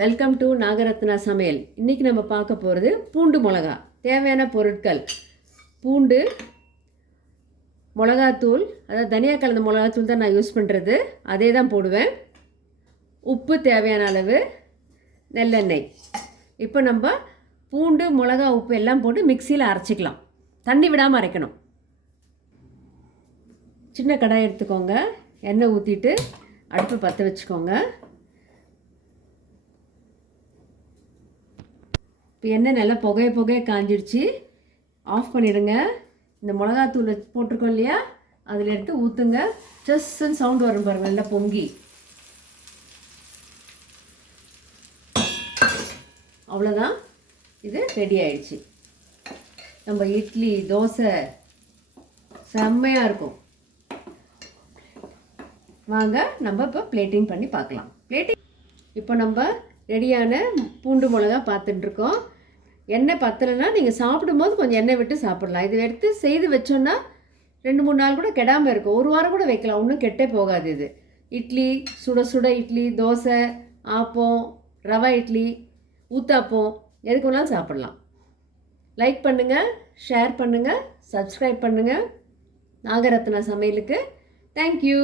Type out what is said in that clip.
Welcome to Nagarathna சமையல். இன்றைக்கி நம்ம பார்க்க போகிறது பூண்டு மிளகா. தேவையான பொருட்கள்: பூண்டு, மிளகாத்தூள், அதாவது தனியாக கலந்த மிளகாத்தூள் தான் நான் யூஸ் பண்ணுறது, அதே தான் போடுவேன். உப்பு தேவையான அளவு, நெல்லெண்ணெய். இப்போ நம்ம பூண்டு, மிளகா, உப்பு எல்லாம் போட்டு மிக்சியில் அரைச்சிக்கலாம். தண்ணி விடாமல் அரைக்கணும். சின்ன கடாய் எடுத்துக்கோங்க. எண்ணெய் ஊற்றிட்டு அடுப்பை பற்ற வச்சுக்கோங்க. இப்போ எண்ணெய் நல்லா புகைய காஞ்சிடுச்சு. ஆஃப் பண்ணிவிடுங்க. இந்த மிளகாத்தூள் போட்டிருக்கோம் இல்லையா, அதில் எடுத்து ஊற்றுங்க. ஜஸ்ன்னு சவுண்ட் வரும் பாருங்கள், நல்லா பொங்கி. அவ்வளோதான், இது ரெடி ஆயிடுச்சு. நம்ம இட்லி, தோசை செம்மையாக இருக்கும். வாங்க நம்ம இப்போ பிளேட்டிங் பண்ணி பார்க்கலாம். இப்போ நம்ம ரெடியான பூண்டு மிளகா பார்த்துட்டுருக்கோம். எண்ணெய் பத்தலைன்னா நீங்கள் சாப்பிடும்போது கொஞ்சம் எண்ணெய் விட்டு சாப்பிடலாம். இது எடுத்து செய்து வச்சோன்னா 2-3 நாள் கூட கெடாமல் இருக்கும். 1 வாரம் கூட வைக்கலாம், ஒன்றும் கெட்டே போகாது. இது இட்லி, சுட சுட இட்லி, தோசை, ஆப்பம், ரவா இட்லி, ஊத்தாப்பம், எதுக்கு வேணாலும் சாப்பிட்லாம். லைக் பண்ணுங்கள், ஷேர் பண்ணுங்கள், சப்ஸ்கிரைப் பண்ணுங்கள் நாகரத்னா சமையலுக்கு. தேங்க்யூ.